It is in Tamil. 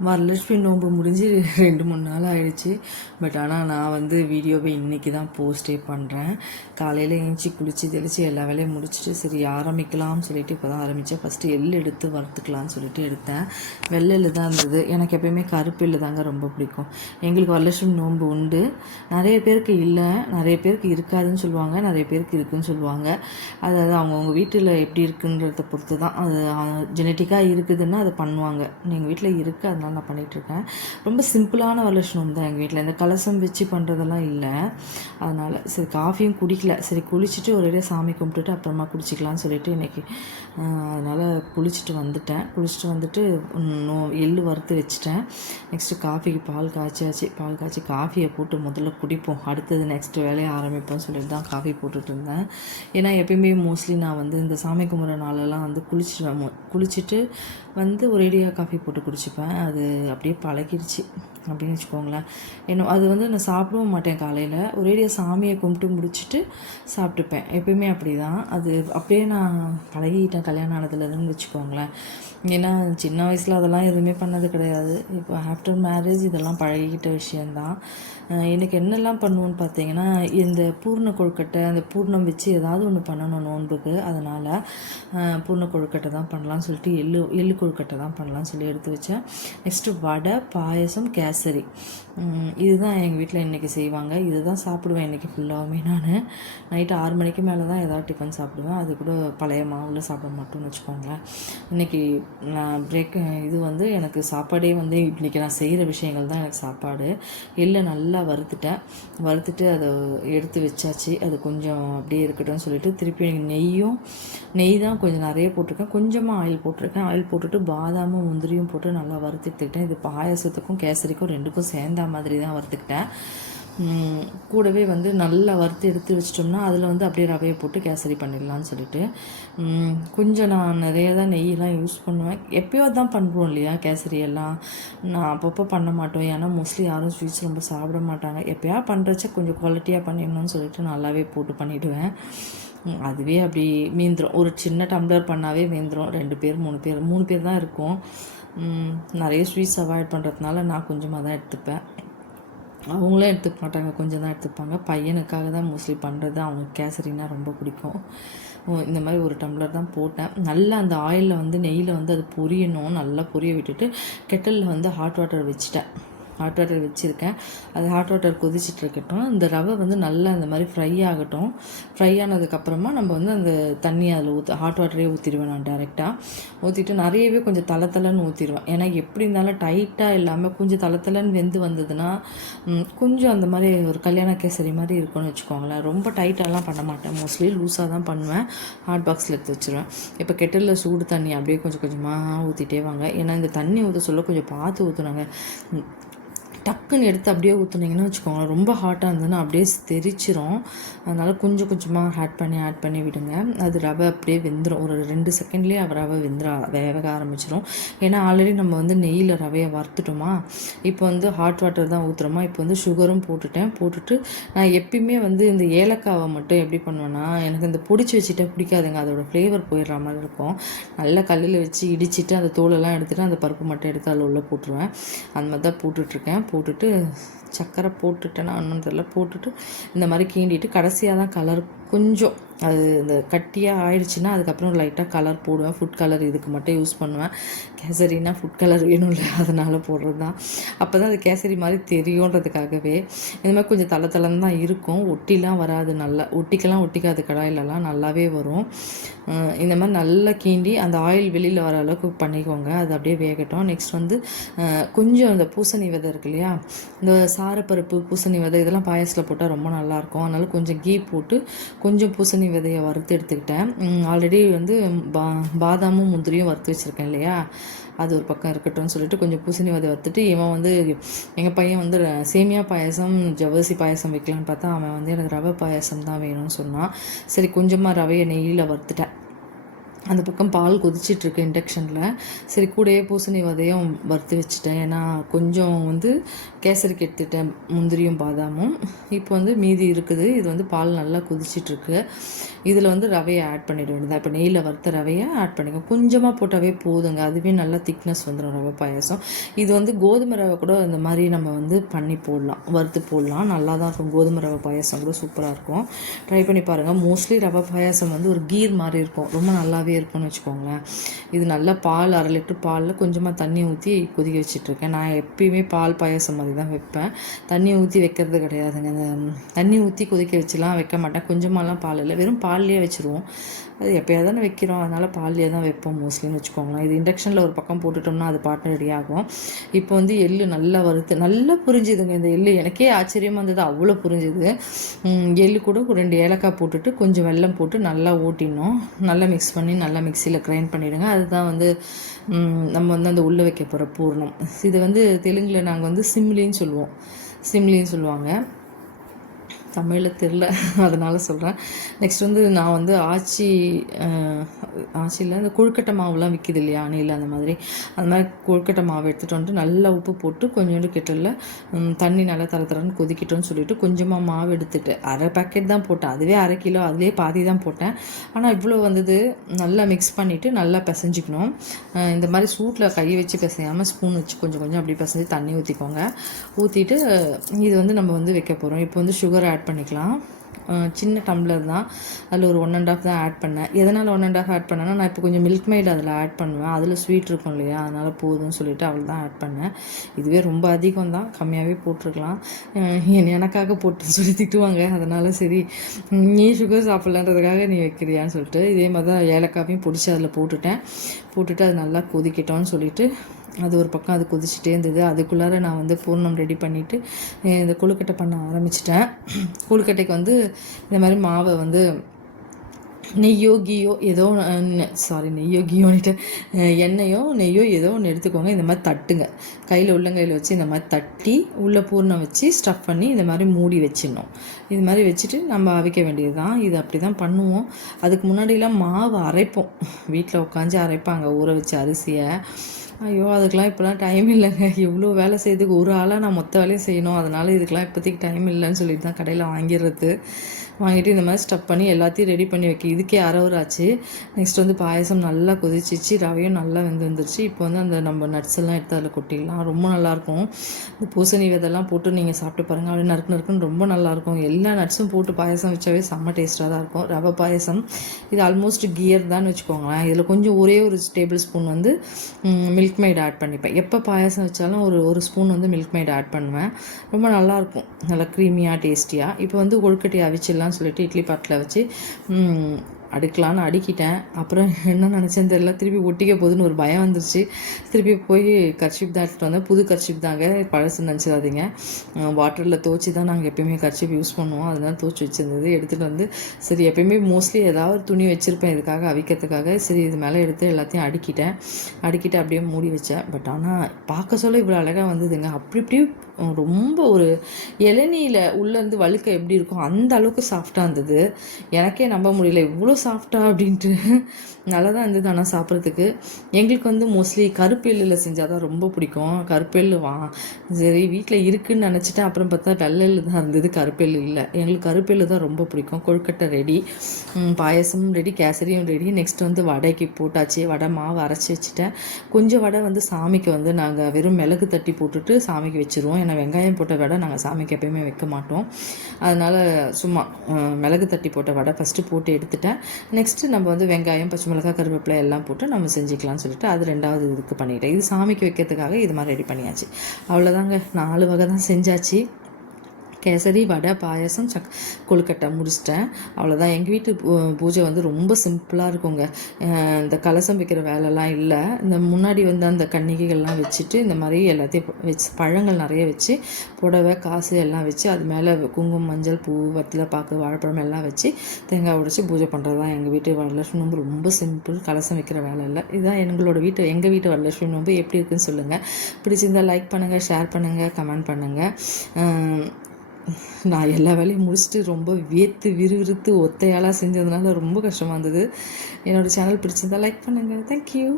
வரலட்சுமி நோன்பு முடிஞ்சு 2-3 நாள் ஆயிடுச்சு. பட் ஆனால் நான் வந்து வீடியோவை இன்றைக்கி தான் போஸ்டே பண்ணுறேன். காலையில் ஏஞ்சி குளித்து தெளித்து எல்லா வேலையும் முடிச்சுட்டு சரி ஆரம்பிக்கலாம்னு சொல்லிட்டு இப்போ தான் ஆரம்பித்தேன். ஃபஸ்ட்டு எள் எடுத்து வறுத்துக்கலான்னு சொல்லிட்டு எடுத்தேன். வெள்ளை எள்ளு தான் இருந்தது. எனக்கு எப்பயுமே கருப்பு எள்ளு தாங்க ரொம்ப பிடிக்கும். எங்களுக்கு வரலட்சுமி நோன்பு உண்டு. நிறைய பேருக்கு இல்லை, நிறைய பேருக்கு இருக்காதுன்னு சொல்லுவாங்க, நிறைய பேருக்கு இருக்குதுன்னு சொல்லுவாங்க. அதாவது அவங்கவுங்க வீட்டில் எப்படி இருக்குன்றத பொறுத்து தான். அது ஜெனட்டிக்காக இருக்குதுன்னா அதை பண்ணுவாங்க. எங்கள் வீட்டில் இருக்குது, அதனால நான் பண்ணிகிட்ருக்கேன். ரொம்ப சிம்பிளான வரலட்சுமி தான் எங்கள் வீட்டில். இந்த கலசம் வச்சு பண்ணுறதெல்லாம் இல்லை. அதனால் சரி காஃபியும் குடிக்கல, சரி குளிச்சுட்டு ஒரேடியாக சாமி கும்பிட்டுட்டு அப்புறமா குடிச்சிக்கலான்னு சொல்லிட்டு இன்றைக்கி அதனால் குளிச்சுட்டு வந்துட்டு எள்ளு வறுத்து வச்சுட்டேன். நெக்ஸ்ட்டு காஃபிக்கு பால் காய்ச்சாச்சு. பால் காய்ச்சி காஃபியை போட்டு முதல்ல குடிப்போம், அடுத்தது நெக்ஸ்ட்டு வேலையை ஆரம்பிப்போம்னு சொல்லிட்டு தான் காஃபி போட்டுட்டு இருந்தேன். ஏன்னா எப்பயுமே மோஸ்ட்லி நான் வந்து இந்த சாமி கும்பிட்ற நாளெல்லாம் வந்து குளிச்சுட்டு வந்து ஒரேடியாக காஃபி போட்டு குடிச்சிப்பேன். அது அப்படியே பழகிடுச்சு அப்படின்னு வச்சுக்கோங்களேன். அது வந்து நான் சாப்பிடவும் மாட்டேன் காலையில். ஒரேடியாக சாமியை கும்பிட்டு முடிச்சுட்டு சாப்பிட்டுப்பேன். எப்பயுமே அப்படி தான். அது அப்படியே நான் பழகிட்டேன் கல்யாணம் ஆனதுலேருந்து வச்சுக்கோங்களேன். ஏன்னா சின்ன வயசில் அதெல்லாம் எதுவுமே பண்ணது கிடையாது. இப்போ ஆஃப்டர் மேரேஜ் இதெல்லாம் பழகிக்கிட்ட விஷயந்தான். எனக்கு என்னெல்லாம் பண்ணுவோன்னு பார்த்தீங்கன்னா, இந்த பூர்ண கொழுக்கட்டை, அந்த பூர்ணம் வச்சு ஏதாவது ஒன்று பண்ணணும் நோன்புக்கு. அதனால் பூர்ண கொழுக்கட்டை தான் பண்ணலான்னு சொல்லிட்டு எள்ளு கொழுக்கட்டை தான் பண்ணலான்னு சொல்லி எடுத்து வச்சேன். நெக்ஸ்ட்டு வடை, பாயசம், கேசரி, இதுதான் எங்கள் வீட்டில் இன்றைக்கி செய்வாங்க. இது தான் சாப்பிடுவேன் இன்றைக்கி ஃபுல்லாகவே. நான் நைட்டு 6 மணிக்கு மேலே தான் ஏதாவது டிஃபன் சாப்பிடுவேன். அது கூட பழைய மாவில் சாப்பிட மாட்டோம்னு வச்சுக்கோங்களேன். இன்றைக்கி நான் இது வந்து எனக்கு சாப்பாடே வந்து இன்றைக்கி நான் செய்கிற விஷயங்கள் தான் எனக்கு சாப்பாடு. எள்ளை நல்லா வறுத்துட்டு அதை எடுத்து வச்சாச்சு. அது கொஞ்சம் அப்படியே இருக்கட்டும்னு சொல்லிட்டு திருப்பி நெய் தான் கொஞ்சம் நிறைய போட்டிருக்கேன். கொஞ்சமாக ஆயில் போட்டிருக்கேன். ஆயில் போட்டுட்டு பாதாமும் முந்திரியும் போட்டு நல்லா வறுத்துக்கிட்டேன். இது பாயாசத்துக்கும் கேசரிக்கும் ரெண்டுக்கும் சேர்ந்த மாதிரி தான் வறுத்துக்கிட்டேன். கூடவே வந்து நல்லா வறுத்து எடுத்து வச்சிட்டோம்னா அதில் வந்து அப்படியே ரவையை போட்டு கேசரி பண்ணிடலான்னு சொல்லிட்டு கொஞ்சம் நான் நிறைய தான் நெய்யெல்லாம் யூஸ் பண்ணுவேன். எப்போயோ தான் பண்ணுறோம் இல்லையா கேசரி எல்லாம். நான் அப்பப்போ பண்ண மாட்டோம், ஏன்னா மோஸ்ட்லி யாரும் ஸ்வீட்ஸ் ரொம்ப சாப்பிட மாட்டாங்க. எப்போயா பண்ணுறச்ச கொஞ்சம் குவாலிட்டியாக பண்ணிடணும்னு சொல்லிட்டு நல்லாவே போட்டு பண்ணிவிடுவேன். அதுவே அப்படி மீந்துடும். ஒரு சின்ன டம்ளர் பண்ணாவே மீந்துடும். 2 பேர் 3 பேர் தான் இருக்கும். நிறைய ஸ்வீட்ஸ் அவாய்ட் பண்ணுறதுனால நான் கொஞ்சமாக தான் எடுத்துப்பேன். அவங்களும் எடுத்துக்க மாட்டாங்க, கொஞ்சம் தான் எடுத்துப்பாங்க. பையனுக்காக தான் மோஸ்ட்லி பண்ணுறது. அவனுக்கு கேசரினா ரொம்ப பிடிக்கும். இந்த மாதிரி ஒரு டம்ளர் தான் போட்டேன். நல்லா அந்த ஆயிலில் வந்து நெய்யில் வந்து அது பொரியணும். நல்லா பொரிய விட்டுட்டு கெட்டலில் வந்து ஹாட் வாட்டர் வச்சுருக்கேன். அது ஹாட் வாட்டர் கொதிச்சுட்டு இருக்கட்டும். இந்த ரவை வந்து நல்லா அந்த மாதிரி ஃப்ரை ஆகட்டும். ஃப்ரை ஆனதுக்கப்புறமா நம்ம வந்து அந்த தண்ணி அதில் ஹாட் வாட்டரே ஊற்றிடுவேன். நான் டேரெக்டாக ஊற்றிட்டு நிறையவே கொஞ்சம் தளன்னு ஊற்றிடுவேன். ஏன்னா எப்படி இருந்தாலும் டைட்டாக இல்லாமல் கொஞ்சம் தளன்னு வெந்து வந்ததுன்னா கொஞ்சம் அந்த மாதிரி ஒரு கல்யாண கேசரி மாதிரி இருக்கும்னு வச்சுக்கோங்களேன். ரொம்ப டைட்டாலாம் பண்ண மாட்டேன், மோஸ்ட்லி லூஸாக தான் பண்ணுவேன். ஹாட் பாக்ஸில் எடுத்து வச்சுருவேன். இப்போ கெட்டலில் சூடு தண்ணி அப்படியே கொஞ்சம் கொஞ்சமாக ஊற்றிட்டே வாங்க. ஏன்னா இந்த தண்ணி ஊற்ற சொல்ல கொஞ்சம் பார்த்து ஊற்றுனாங்க. டக்குன்னு எடுத்து அப்படியே ஊற்றுனீங்கன்னா வச்சுக்கோங்க, ரொம்ப ஹாட்டாக இருந்ததுன்னா அப்படியே தெரிச்சிரும். அதனால் கொஞ்சம் கொஞ்சமாக ஆட் பண்ணி விடுங்க. அது ரவை அப்படியே வெந்துடும். ஒரு 2 செகண்ட்லேயே ரவை வேக ஆரம்பிச்சிடும். ஏன்னா ஆல்ரெடி நம்ம வந்து நெய்யில் ரவையை வறுத்துட்டோமா, இப்போ வந்து ஹாட் வாட்டர் தான் ஊற்றுறோமா. இப்போ வந்து சுகரும் போட்டுட்டு நான் எப்பயுமே வந்து இந்த ஏலக்காவை மட்டும் எப்படி பண்ணுவேன்னா, எனக்கு இந்த பிடிச்சி வச்சுட்டே பிடிக்காதுங்க. அதோடய ஃப்ளேவர் போயிடுற மாதிரி இருக்கும். நல்லா கல்லில் வச்சு இடிச்சிட்டு அந்த தோலெல்லாம் எடுத்துகிட்டு அந்த பருப்பு மட்டும் எடுத்து அதில் உள்ளே போட்டுருவேன். அந்த மாதிரி தான் போட்டுட்டு சர்க்கரை போட்டுட்டேன்னா இன்னும் தெரியல. போட்டுட்டு இந்த மாதிரி கிண்டிட்டு கடைசியாக தான் கலர் கொஞ்சம் அது இந்த கட்டியாக ஆயிடுச்சுன்னா அதுக்கப்புறம் லைட்டாக கலர் போடுவேன். ஃபுட் கலர் இதுக்கு மட்டும் யூஸ் பண்ணுவேன். கேசரினா ஃபுட் கலர் வேணும்ல, அதனால் போடுறது தான். அப்போ தான் அது கேசரி மாதிரி தெரியுன்றதுக்காகவே. இந்த மாதிரி கொஞ்சம் தளன்னு தான் இருக்கும். ஒட்டிலாம் வராது. நல்லா ஒட்டிக்காது. கடாயிலலாம் நல்லாவே வரும். இந்த மாதிரி நல்லா கீண்டி அந்த ஆயில் வெளியில் வர அளவுக்கு பண்ணிக்கோங்க. அது அப்படியே வேகட்டும். நெக்ஸ்ட் வந்து கொஞ்சம் அந்த பூசணி விதை இருக்கு இல்லையா, இந்த சாரப்பருப்பு, பூசணி விதை இதெல்லாம் பாயசத்தில் போட்டால் ரொம்ப நல்லாயிருக்கும். அதனால கொஞ்சம் கீ போட்டு கொஞ்சம் பூசணி விதையை வறுத்து எடுத்துக்கிட்டேன். ஆல்ரெடி வந்து பாதாமும் முந்திரியும் வறுத்து வச்சுருக்கேன் இல்லையா, அது ஒரு பக்கம் இருக்கட்டும்னு சொல்லிட்டு கொஞ்சம் பூசணி விதை வறுத்துட்டு, இவன் வந்து எங்கள் பையன் வந்து சேமியா பாயசம் ஜவ்வரிசி பாயசம் வைக்கலான்னு பார்த்தா அவன் வந்து எனக்கு ரவை பாயசம் தான் வேணும்னு சொன்னான். சரி கொஞ்சமாக ரவையை நெய்யில் வறுத்துட்டேன். அந்த பக்கம் பால் கொதிச்சிட்ருக்கு இண்டக்ஷனில். சரி கூடயே பூசணி விதையும் வறுத்து வச்சுட்டேன். ஏன்னா கொஞ்சம் வந்து கேசரிக்கு எடுத்துட்டேன் முந்திரியும் பாதாமும். இப்போ வந்து மீதி இருக்குது. இது வந்து பால் நல்லா கொதிச்சிட்ருக்கு. இதில் வந்து ரவையை ஆட் பண்ணிட வேண்டியது. இப்போ நெய்யில் வறுத்த ரவையை ஆட் பண்ணிக்கோ, கொஞ்சமாக போட்டாவே போதுங்க, அதுவே நல்லா திக்னஸ் வந்துடும் ரவை பாயாசம். இது வந்து கோதுமை ரவை கூட இந்த மாதிரி நம்ம வந்து பண்ணி போடலாம், வறுத்து போடலாம், நல்லா தான் இருக்கும். கோதுமை ரவை பாயாசம் கூட சூப்பராக இருக்கும், ட்ரை பண்ணி பாருங்கள். மோஸ்ட்லி ரவை பாயாசம் வந்து ஒரு கீர் மாதிரி இருக்கும், ரொம்ப நல்லாவே இருக்கும்னு வச்சுக்கோங்களேன். இது நல்லா பால் 1/2 லிட்டர் பாலில் கொஞ்சமாக தண்ணி ஊற்றி கொதிக்க வச்சிட்ருக்கேன். நான் எப்பயுமே பால் பாயாசம் மாதிரி தான் வைப்பேன், தண்ணி ஊற்றி வைக்கிறது கிடையாதுங்க. இந்த தண்ணி ஊற்றி கொதிக்க வச்சுலாம் வைக்க மாட்டேன், கொஞ்சமாலாம் பால் இல்லை, வெறும் பால்லையே வச்சுருவோம். அது எப்போயாவது தானே வைக்கிறோம், அதனால் பால்லையே தான் வைப்போம் மோஸ்ட்லின்னு வச்சுக்கோங்களேன். இது இண்டக்ஷனில் ஒரு பக்கம் போட்டுட்டோம்னா அது பாட்டு ரெடி ஆகும். இப்போ வந்து எள்ளு நல்லா வறுத்து நல்லா புரிஞ்சுதுங்க. இந்த எள்ளு எனக்கே ஆச்சரியமாக இருந்தது, அவ்வளோ புரிஞ்சுது. எள்ளு கூட ஒரு 2 ஏலக்காய் போட்டுட்டு கொஞ்சம் வெல்லம் போட்டு நல்லா ஓட்டிடணும், நல்லா மிக்ஸ் பண்ணி நல்லா மிக்சியில் கிரைண்ட் பண்ணிவிடுங்க. அதுதான் வந்து நம்ம வந்து அந்த உள்ளே வைக்க போகிற பூர்ணம். இது வந்து தெலுங்கில் நாங்கள் வந்து சிம்லின்னு சொல்லுவோம், சிம்லின்னு சொல்லுவாங்க, தமிழில் தெரில அதனால் சொல்கிறேன். நெக்ஸ்ட் வந்து நான் வந்து ஆச்சியில் இந்த கொழுக்கட்டை மாவுலாம் விற்கிது இல்லையா, அணியில், அந்த மாதிரி கொழுக்கட்டை மாவு எடுத்துகிட்டு வந்துட்டு நல்லா உப்பு போட்டு கொஞ்சோண்டு கெட்டலில் தண்ணி நல்லா தரன்னு கொதிக்கிட்டோன்னு சொல்லிவிட்டு கொஞ்சமாக மாவு எடுத்துகிட்டு 1/2 பேக்கெட் தான் போட்டேன், அதுவே 1/2 கிலோ, அதிலே பாதி தான் போட்டேன். ஆனால் இவ்வளோ வந்தது. நல்லா மிக்ஸ் பண்ணிவிட்டு நல்லா பிசைஞ்சிக்கணும். இந்த மாதிரி சூட்டில் கை வச்சு பிசையாமல் ஸ்பூன் வச்சு கொஞ்சம் கொஞ்சம் அப்படி பிசைஞ்சு தண்ணி ஊற்றிக்கோங்க. ஊற்றிட்டு இது வந்து நம்ம வந்து வைக்க போகிறோம். இப்போ வந்து சுகர் ஆட் பண்ணிக்கலாம். சின்ன டம்ளர் தான், அதில் ஒரு 1 1/2 தான் ஆட் பண்ணேன். எதனால் 1 1/2 ஆட் பண்ணேன்னா, நான் இப்போ கொஞ்சம் மில்க் மெய்ட் அதில் ஆட் பண்ணுவேன், அதில் ஸ்வீட் இருக்கும் இல்லையா, அதனால் போதும்னு சொல்லிவிட்டு அவள் தான் ஆட் பண்ணேன். இதுவே ரொம்ப அதிகம் தான், கம்மியாகவே போட்டிருக்கலாம். எனக்காக போட்டுன்னு சொல்லி திட்டுவாங்க, அதனால் சரி நீ சுகர் சாப்பிட்லான்றதுக்காக நீ வைக்கிறியான்னு சொல்லிட்டு இதே மாதிரி தான் ஏலக்காவையும் பிடிச்சி அதில் போட்டுட்டு அது நல்லா கொதிக்கிட்டோன்னு சொல்லிவிட்டு அது ஒரு பக்கம் அது கொதிச்சுட்டே இருந்தது. அதுக்குள்ளார நான் வந்து பூர்ணம் ரெடி பண்ணிவிட்டு இந்த கொழுக்கட்டை பண்ண ஆரம்பிச்சிட்டேன். கொழுக்கட்டைக்கு வந்து இந்த மாதிரி மாவை வந்து நெய்யோ கீயோ ஏதோ நெய்யோன்னுட்டு எண்ணெயோ நெய்யோ ஏதோ ஒன்று எடுத்துக்கோங்க. இந்த மாதிரி தட்டுங்க, கையில் உள்ளங்கையில் வச்சு இந்த மாதிரி தட்டி உள்ளே பூர்ணம் வச்சு ஸ்டஃப் பண்ணி இந்த மாதிரி மூடி வச்சிடணும். இது மாதிரி வச்சுட்டு நம்ம அவிக்க வேண்டியது தான். இது அப்படி தான் பண்ணுவோம். அதுக்கு முன்னாடிலாம் மாவு அரைப்போம், வீட்டில் உட்காந்து அரைப்பாங்க ஊற வச்ச அரிசியை. ஐயோ அதுக்கெலாம் இப்போலாம் டைம் இல்லைங்க, எவ்வளோ வேலை செய்யறதுக்கு ஒரு ஆளாக நான் மொத்த வேலையும் செய்யணும், அதனால் இதுக்கெலாம் இப்போதைக்கு டைம் இல்லைன்னு சொல்லிட்டு தான் கடையில் வாங்கிட்டு இந்த மாதிரி ஸ்டப் பண்ணி எல்லாத்தையும் ரெடி பண்ணி வைக்க இதுக்கே 1/2 hour ஆச்சு. நெக்ஸ்ட் வந்து பாயசம் நல்லா கொதிச்சிச்சு, ரவையும் நல்லா வந்துருந்துருச்சு. இப்போ வந்து அந்த நம்ம நட்ஸ் எல்லாம் எடுத்து அதில் கொட்டிடலாம், ரொம்ப நல்லாயிருக்கும். இந்த பூசணி விதெல்லாம் போட்டு நீங்கள் சாப்பிட்டு பாருங்கள், அப்படியே நறுக்குன்னு ரொம்ப நல்லாயிருக்கும். எல்லா நட்ஸும் போட்டு பாயசம் வச்சாவே செம்ம டேஸ்ட்டாக தான் இருக்கும் ரவை பாயசம். இது ஆல்மோஸ்ட் கியர் தான் வச்சுக்கோங்களேன். இதில் கொஞ்சம் ஒரே ஒரு டேபிள் ஸ்பூன் வந்து மில்க் மெய்ட் ஆட் பண்ணிப்பேன். எப்போ பாயசம் வச்சாலும் ஒரு ஸ்பூன் வந்து மில்க் மெய்ட் ஆட் பண்ணுவேன், ரொம்ப நல்லாயிருக்கும், நல்லா க்ரீமியாக டேஸ்டியாக. இப்போ வந்து கொழுக்கட்டையை அவிச்சிடலாம் சொல்லிட்டு இட்லி பாட்டில் வச்சு அடுக்கலான்னு அடுக்கிட்டேன். அப்புறம் என்ன நினச்சேன்னு தெரியல, திருப்பி ஒட்டிக்க போகுதுன்னு ஒரு பயம் வந்துருச்சு. திருப்பி போய் கர்ச்சீப் தான் எடுத்துகிட்டு வந்தேன், புது கர்ச்சீப் தாங்க, பழசு நினச்சிடாதீங்க. வாட்டரில் துவச்சி தான் நாங்கள் எப்போயுமே கர்ச்சீப் யூஸ் பண்ணுவோம், அதெல்லாம் துவச்சி வச்சுருந்தது எடுத்துகிட்டு வந்து சரி எப்போயுமே மோஸ்ட்லி ஏதாவது துணி வச்சுருப்பேன் இதுக்காக அவிக்கிறதுக்காக. சரி இது மேலே எடுத்து எல்லாத்தையும் அடுக்கிட்டு அப்படியே மூடி வச்சேன். பட் ஆனால் பார்க்க சொல்ல இவ்வளோ அழகாக வந்ததுங்க. அப்படி ரொம்ப ஒரு இளநீயில் உள்ளேருந்து வழுக்க எப்படி இருக்கும் அந்த அளவுக்கு சாஃப்டாக இருந்தது. எனக்கே நம்ப முடியல இவ்வளோ சாஃப்டாக அப்படின்ட்டு. நல்லா தான் இருந்தது. ஆனால் சாப்பிட்றதுக்கு எங்களுக்கு வந்து மோஸ்ட்லி கருப்பு எள்ளில் செஞ்சால் தான் ரொம்ப பிடிக்கும். கருப்பு எள்ளு சரி வீட்டில் இருக்குதுன்னு நினச்சிட்டேன், அப்புறம் பார்த்தா வெள்ளெள்ளு தான் இருந்தது, கருப்பு எள்ளு இல்லை. எங்களுக்கு கருப்பு எள்ளு தான் ரொம்ப பிடிக்கும். கொழுக்கட்டை ரெடி, பாயசமும் ரெடி, கேசரியும் ரெடி. நெக்ஸ்ட் வந்து வடைக்கு போட்டாச்சு, வடை மாவு அரைச்சி வச்சுட்டேன். கொஞ்சம் வடை வந்து சாமிக்கு வந்து நாங்கள் வெறும் மிளகு தட்டி போட்டுட்டு சாமிக்கு வச்சுருவோம். ஏன்னா வெங்காயம் போட்ட வடை நாங்கள் சாமிக்கு எப்போயுமே வைக்க மாட்டோம், அதனால் சும்மா மிளகு தட்டி போட்ட வடை ஃபஸ்ட்டு போட்டு எடுத்துட்டேன். நெக்ஸ்ட்டு நம்ம வந்து வெங்காயம், பச்சை மிளகாய், கருவேப்பிலை எல்லாம் போட்டு நம்ம செஞ்சுக்கலாம்னு சொல்லிட்டு அது 2வது இதுக்கு பண்ணிட்டேன். இது சாமிக்கு வைக்கிறதுக்காக இது மாதிரி ரெடி பண்ணியாச்சு. அவ்வளோதாங்க, 4 வகை தான் செஞ்சாச்சு. கேசரி, வடை, பாயசம், கொழுக்கட்டை முடிச்சிட்டேன். அவ்வளோதான். எங்கள் வீட்டு பூஜை வந்து ரொம்ப சிம்பிளாக இருக்குங்க. இந்த கலசம் வைக்கிற வேலைலாம் இல்லை. இந்த முன்னாடி வந்து அந்த கன்னிகைகள்லாம் வச்சுட்டு இந்த மாதிரி எல்லாத்தையும் வச்சு பழங்கள் நிறைய வச்சு புடவை, காசு எல்லாம் வச்சு அது மேலே குங்குமம், மஞ்சள், பூ, வெத்தலை பாக்கு, வாழைப்பழம் எல்லாம் வச்சு தேங்காய் உடைச்சி பூஜை பண்ணுறது தான் எங்கள் வீட்டு வரலட்சுமி நோம்பு. ரொம்ப சிம்பிள், கலசம் வைக்கிற வேலை இல்லை. இதுதான் எங்கள் வீட்டு வரலட்சுமி நோம்பு. எப்படி இருக்குன்னு சொல்லுங்கள். பிடிச்சிருந்தால் லைக் பண்ணுங்கள், ஷேர் பண்ணுங்கள், கமெண்ட் பண்ணுங்கள். நான் எல்லா வேலையும் முடிச்சுட்டு ரொம்ப விறுவிறுத்து ஒத்தையாளாக செஞ்சதுனால ரொம்ப கஷ்டமாக இருந்தது. என்னோடய சேனல் பிடிச்சிருந்தால் லைக் பண்ணுங்கள். தேங்க்யூ.